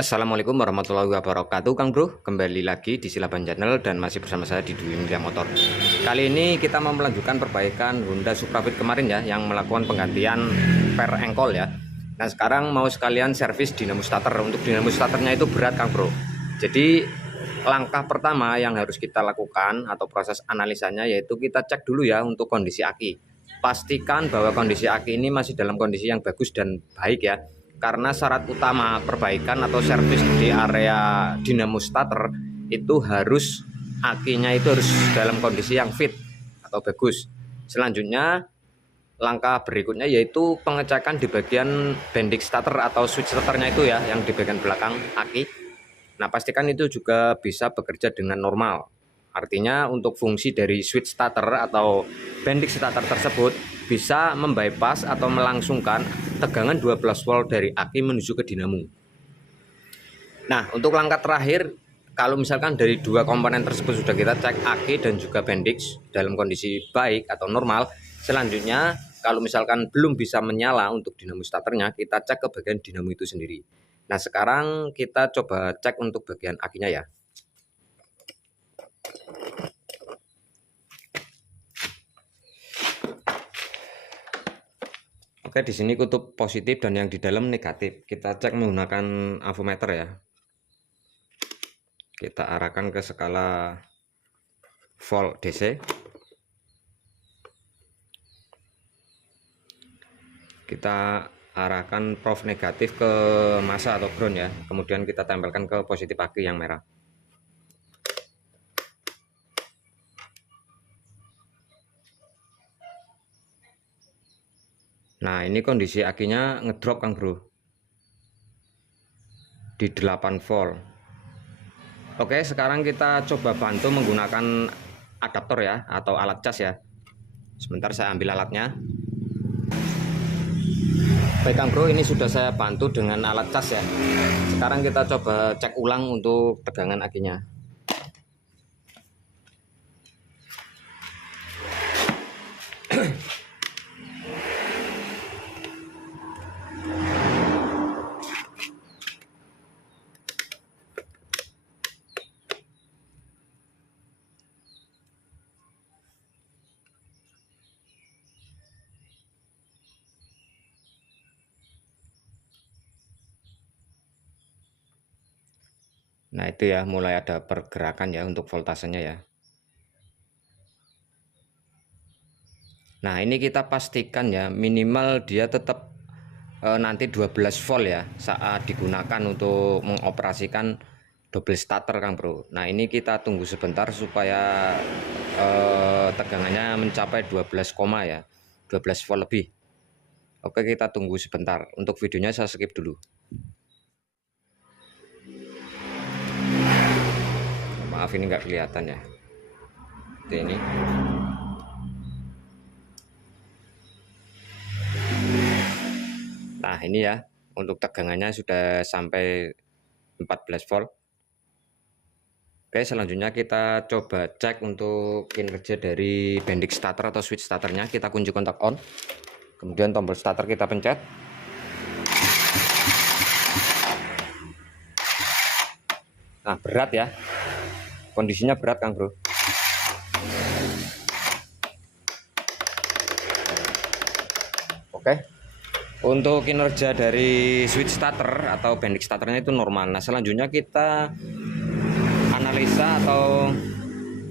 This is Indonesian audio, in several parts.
Assalamualaikum warahmatullahi wabarakatuh, Kang Bro. Kembali lagi di Silaban Channel dan masih bersama saya di Dwi Media Motor. Kali ini kita mau melanjutkan perbaikan Honda Supra Fit kemarin ya, yang melakukan penggantian per engkol ya. Nah sekarang mau sekalian servis dinamo starter. Untuk dinamo starternya itu berat, Kang Bro. Jadi langkah pertama yang harus kita lakukan atau proses analisanya yaitu kita cek dulu ya untuk kondisi aki. Pastikan bahwa kondisi aki ini masih dalam kondisi yang bagus dan baik ya. Karena syarat utama perbaikan atau servis di area dinamo starter itu harus akinya itu harus dalam kondisi yang fit atau bagus. Selanjutnya langkah berikutnya yaitu pengecekan di bagian bendix starter atau switch starternya itu ya, yang di bagian belakang aki. Nah pastikan itu juga bisa bekerja dengan normal. Artinya untuk fungsi dari switch starter atau bendix starter tersebut bisa membypass atau melangsungkan tegangan 12 volt dari aki menuju ke dinamo. Nah untuk langkah terakhir, kalau misalkan dari dua komponen tersebut sudah kita cek aki dan juga bendix dalam kondisi baik atau normal, selanjutnya kalau misalkan belum bisa menyala untuk dinamo starternya, kita cek ke bagian dinamo itu sendiri. Nah sekarang kita coba cek untuk bagian akinya ya. Oke, di sini kutub positif dan yang di dalam negatif. Kita cek menggunakan avometer ya. Kita arahkan ke skala volt DC. Kita arahkan prof negatif ke massa atau ground ya. Kemudian kita tempelkan ke positif aki yang merah. Nah ini kondisi akinya ngedrop, Kang Bro, di 8 volt. Oke, sekarang kita coba bantu menggunakan adaptor ya, atau alat cas ya. Sebentar saya ambil alatnya. Baik Kang Bro, ini sudah saya bantu dengan alat cas ya. Sekarang kita coba cek ulang untuk tegangan akinya. Nah itu ya, mulai ada pergerakan ya untuk voltasenya ya. Nah ini kita pastikan ya, minimal dia tetap nanti 12 volt ya saat digunakan untuk mengoperasikan double starter, Kang Bro. Nah ini kita tunggu sebentar supaya tegangannya mencapai 12, ya 12 volt lebih. Oke, kita tunggu sebentar. Untuk videonya saya skip dulu. Maaf ini nggak kelihatan ya. Ini nah ini ya, untuk tegangannya sudah sampai 14 volt. Oke, selanjutnya kita coba cek untuk kinerja dari bendix starter atau switch starternya. Kita kunci kontak on, kemudian tombol starter kita pencet. Nah berat ya, kondisinya berat, Kang Bro. Oke, untuk kinerja dari switch starter atau bendix starternya itu normal. Nah selanjutnya kita analisa atau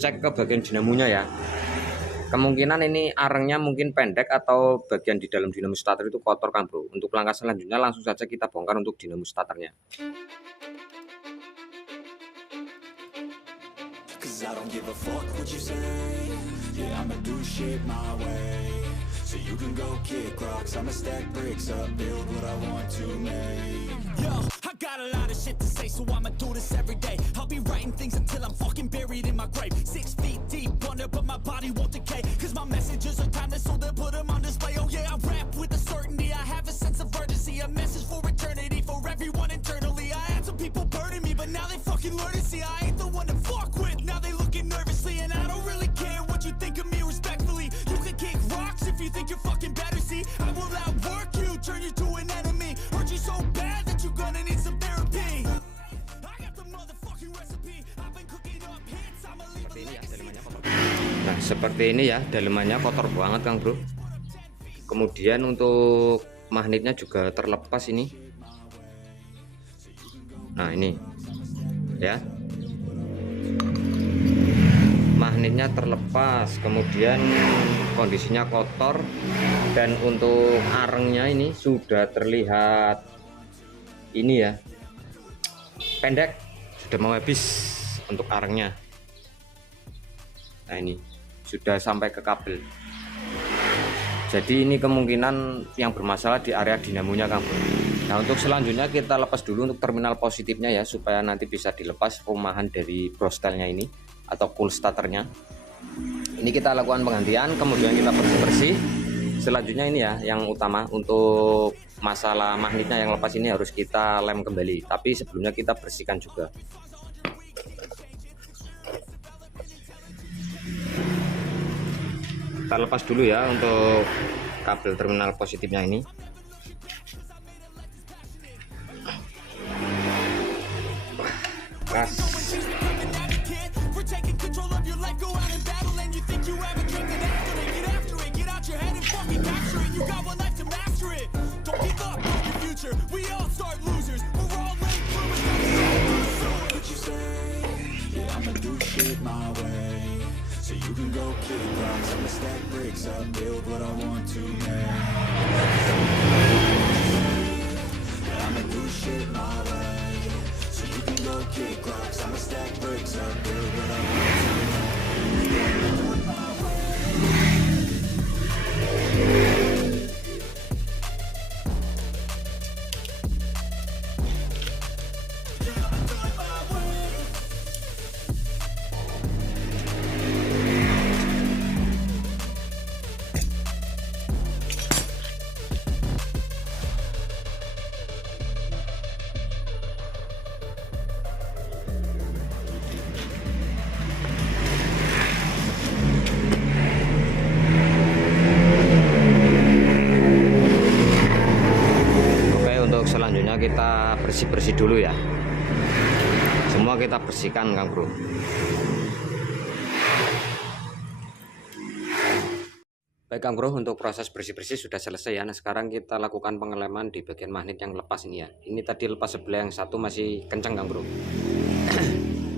cek ke bagian dinamonya ya. Kemungkinan ini arengnya mungkin pendek atau bagian di dalam dinamo starter itu kotor, Kang Bro. Untuk langkah selanjutnya langsung saja kita bongkar untuk dinamo starternya. I don't give a fuck what you say. Yeah, I'ma do shit my way. So you can go kick rocks, I'ma stack bricks up, build what I want to make. Yo, I got a lot of shit to say, so I'ma do this every day. I'll be writing things until I'm fucking buried in my grave. 6 feet deep under, but my body won't decay. Cause my messages are timeless, so they'll put them on display. Oh yeah, I rap with a certainty, I have a sense of urgency. A message for eternity, for everyone internally. I had some people burning me, but now they fucking learn to see I ain't the one to fuck with. Now they looking nervously, and I don't really care what you think of me respectfully. You can kick rocks if you think you're fucking better, see I will outwork you, turn you to an enemy. Hurt you so bad that you're gonna need some therapy. Nah seperti ini ya, dalemannya kotor banget Kang Bro. Kemudian untuk magnetnya juga terlepas ini. Nah ini ya, magnetnya terlepas, kemudian kondisinya kotor, dan untuk arengnya ini sudah terlihat ini ya, pendek, sudah mau habis untuk arengnya. Nah ini sudah sampai ke kabel. Jadi ini kemungkinan yang bermasalah di area dinamonya Kang Bro. Nah untuk selanjutnya kita lepas dulu untuk terminal positifnya ya, supaya nanti bisa dilepas rumahan dari brostelnya ini atau cool starternya. Ini kita lakukan penggantian, kemudian kita bersih-bersih. Selanjutnya ini ya yang utama, untuk masalah magnetnya yang lepas ini harus kita lem kembali, tapi sebelumnya kita bersihkan juga. Kita lepas dulu ya untuk kabel terminal positifnya ini. Gas. So you can go kick rocks, I'ma stack bricks up, build what I want to make. I'ma do shit my way. So you can go kick rocks, I'ma stack bricks up, build what I want to make. Selanjutnya kita bersih-bersih dulu ya, semua kita bersihkan Kang Bro. Baik Kang Bro, untuk proses bersih-bersih sudah selesai ya. Nah sekarang kita lakukan pengeleman di bagian magnet yang lepas ini ya. Ini tadi lepas sebelah yang satu masih kencang Kang Bro.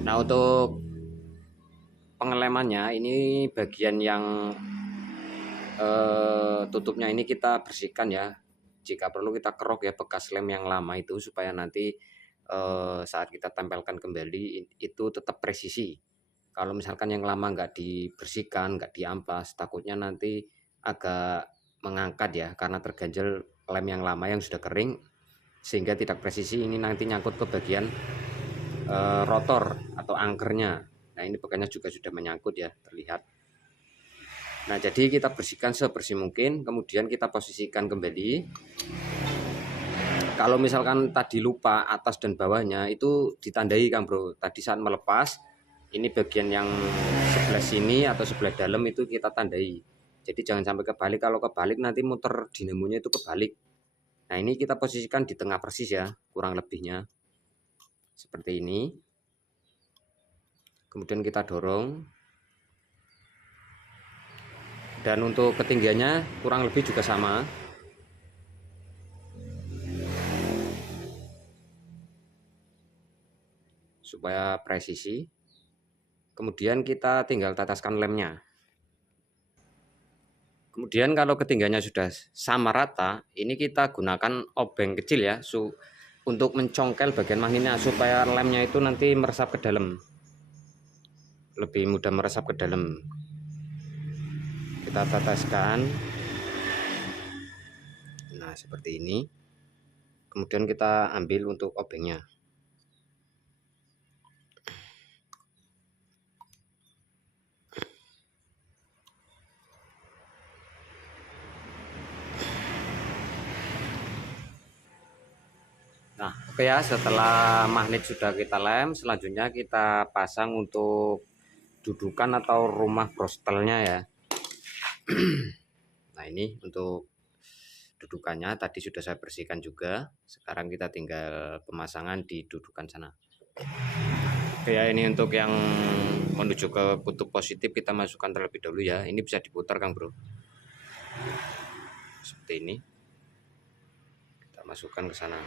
Nah untuk pengelemannya ini bagian yang tutupnya ini kita bersihkan ya. Jika perlu kita kerok ya bekas lem yang lama itu, supaya nanti saat kita tempelkan kembali itu tetap presisi. Kalau misalkan yang lama nggak dibersihkan, nggak diamplas, takutnya nanti agak mengangkat ya, karena terganjel lem yang lama yang sudah kering sehingga tidak presisi. Ini nanti nyangkut ke bagian rotor atau angkernya. Nah ini bekannya juga sudah menyangkut ya, terlihat. Nah jadi kita bersihkan sebersih mungkin, kemudian kita posisikan kembali. Kalau misalkan tadi lupa atas dan bawahnya itu ditandai Kang Bro. Tadi saat melepas, ini bagian yang sebelah sini atau sebelah dalam itu kita tandai. Jadi jangan sampai kebalik, kalau kebalik nanti muter dinamonya itu kebalik. Nah ini kita posisikan di tengah persis ya, kurang lebihnya seperti ini. Kemudian kita dorong. Dan untuk ketinggiannya kurang lebih juga sama. Supaya presisi. Kemudian kita tinggal tetaskan lemnya. Kemudian kalau ketinggiannya sudah sama rata, ini kita gunakan obeng kecil ya, untuk mencongkel bagian magnetnya supaya lemnya itu nanti meresap ke dalam. Lebih mudah meresap ke dalam. Kita teteskan. Nah seperti ini. Kemudian kita ambil untuk obengnya. Nah oke ya, setelah magnet sudah kita lem, selanjutnya kita pasang untuk dudukan atau rumah brostelnya ya. Nah ini untuk dudukannya tadi sudah saya bersihkan juga. Sekarang kita tinggal pemasangan di dudukan sana. Oke ya, ini untuk yang menuju ke kutub positif kita masukkan terlebih dahulu ya. Ini bisa diputar Kang Bro, seperti ini, kita masukkan ke sana.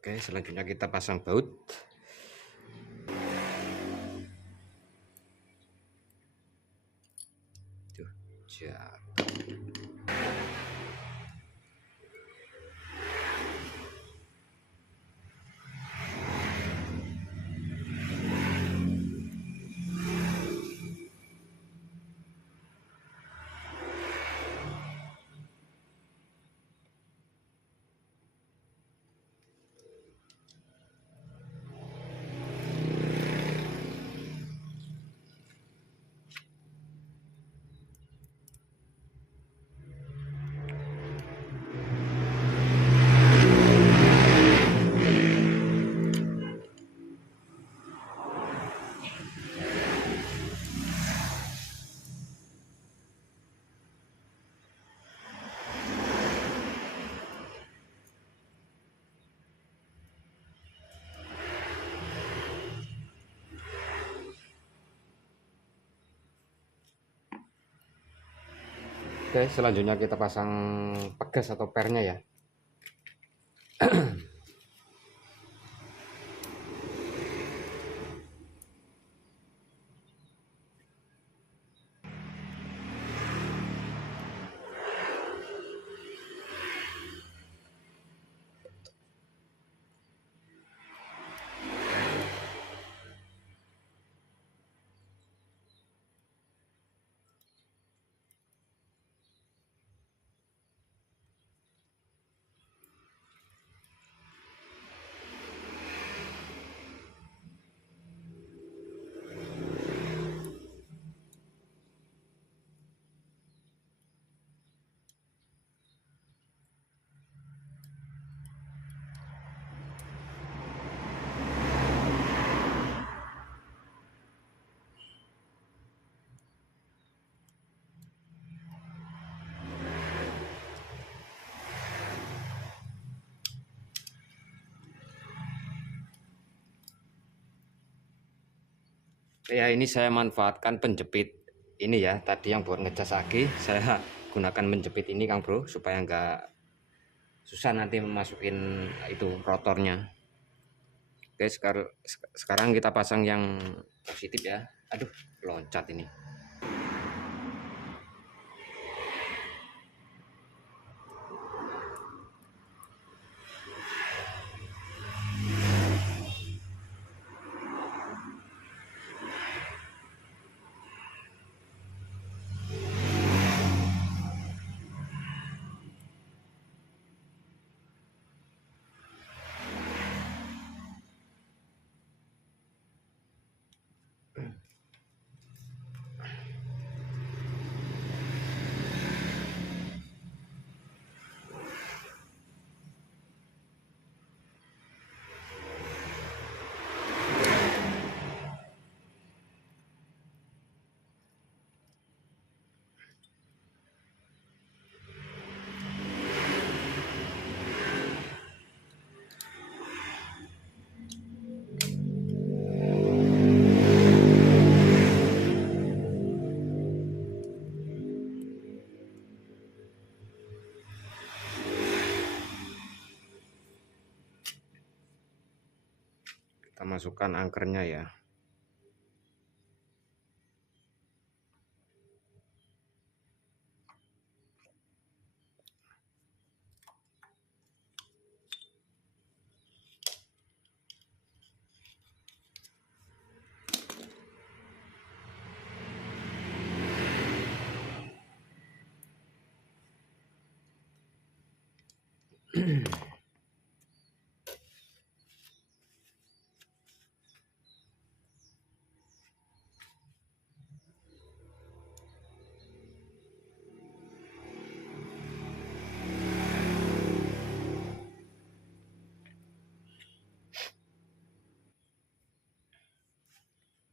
Oke, selanjutnya kita pasang baut. Tuh, Oke, selanjutnya kita pasang pegas atau pernya ya. Ya, ini saya manfaatkan penjepit ini ya, tadi yang buat ngecas aki, saya gunakan menjepit ini Kang Bro, supaya nggak susah nanti memasukin itu rotornya. Oke, sekarang kita pasang yang positif ya. Aduh, loncat ini. Kita masukkan angkernya ya.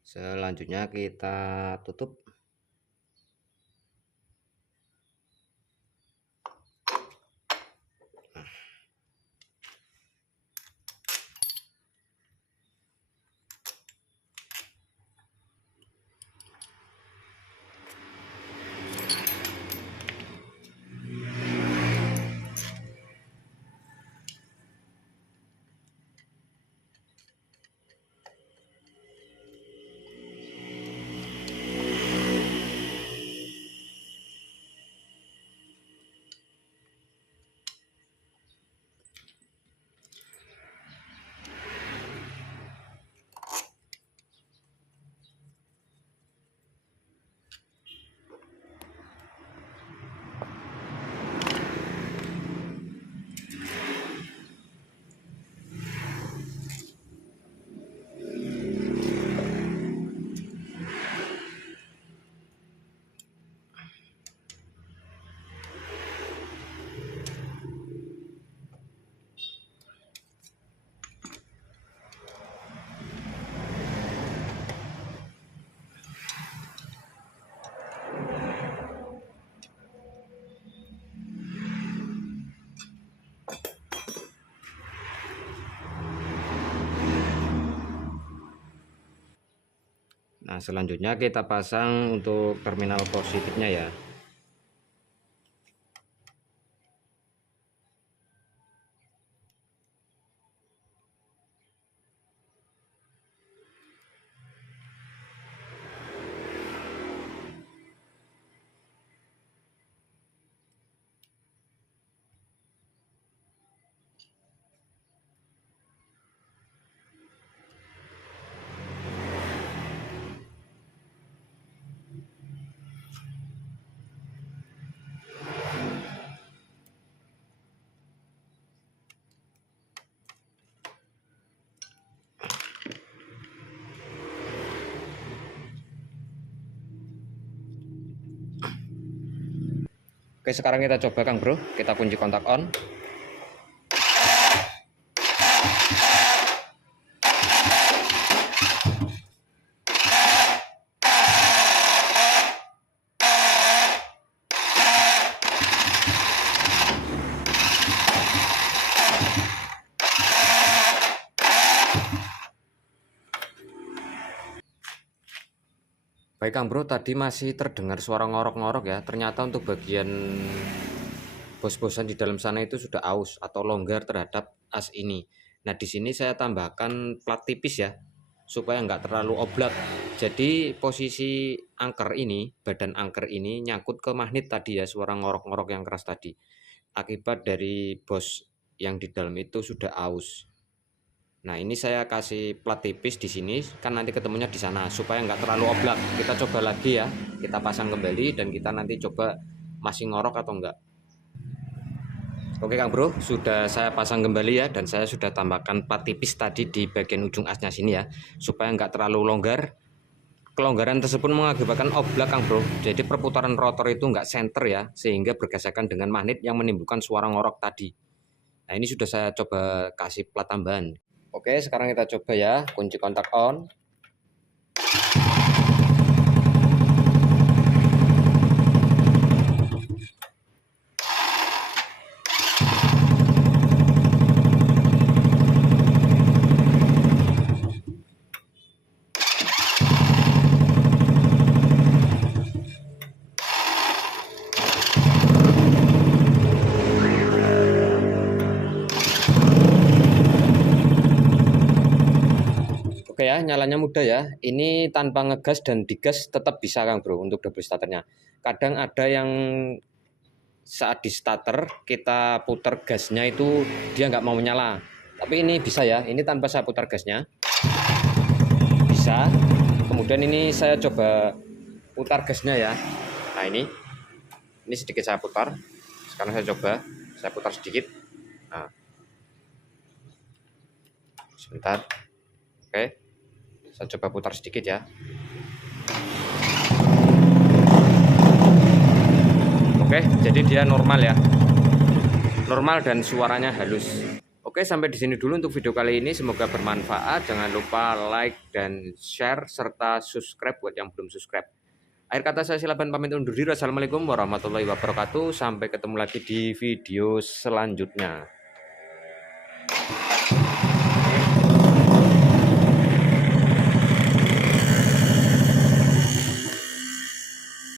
Selanjutnya kita tutup. Nah, selanjutnya kita pasang untuk terminal positifnya ya. Oke, sekarang kita coba Kang Bro, kita kunci kontak on. Baik Kang Bro, tadi masih terdengar suara ngorok-ngorok ya. Ternyata untuk bagian bos-bosan di dalam sana itu sudah aus atau longgar terhadap as ini. Nah, di sini saya tambahkan plat tipis ya, supaya nggak terlalu oblak. Jadi posisi angker ini, badan angker ini nyangkut ke magnet tadi ya, suara ngorok-ngorok yang keras tadi. Akibat dari bos yang di dalam itu sudah aus. Nah, ini saya kasih plat tipis di sini, kan nanti ketemunya di sana supaya nggak terlalu oblak. Kita coba lagi ya, kita pasang kembali dan kita nanti coba masih ngorok atau enggak. Oke Kang Bro, sudah saya pasang kembali ya, dan saya sudah tambahkan plat tipis tadi di bagian ujung asnya sini ya, supaya nggak terlalu longgar. Kelonggaran tersebut mengakibatkan oblak Kang Bro, jadi perputaran rotor itu nggak center ya, sehingga bergesekan dengan magnet yang menimbulkan suara ngorok tadi. Nah, ini sudah saya coba kasih plat tambahan. Oke, sekarang kita coba ya, kunci kontak on. Oke ya, nyalanya mudah ya. Ini tanpa ngegas dan digas tetap bisa Kang Bro untuk double starternya. Kadang ada yang saat di starter kita putar gasnya itu dia nggak mau menyala. Tapi ini bisa ya, ini tanpa saya putar gasnya. Bisa. Kemudian ini saya coba putar gasnya ya. Nah ini sedikit saya putar. Sekarang saya putar sedikit. Nah. Sebentar. Oke. Saya coba putar sedikit ya. Oke, jadi dia normal ya. Normal dan suaranya halus. Oke. Oke, sampai di sini dulu untuk video kali ini. Semoga bermanfaat. Jangan lupa like dan share serta subscribe buat yang belum subscribe. Akhir kata saya Silaban pamit undur diri. Assalamualaikum warahmatullahi wabarakatuh. Sampai ketemu lagi di video selanjutnya.